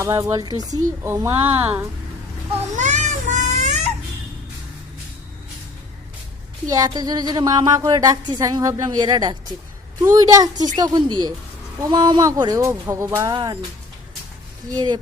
আবার বল টুসি ও মা। তুই এত জোরে জোরে মা মা করে ডাকছিস, আমি ভাবলাম এরা ডাকছে, তুই ডাকছিস তখন দিয়ে ওমা ওমা করে। ও ভগবান, কি রে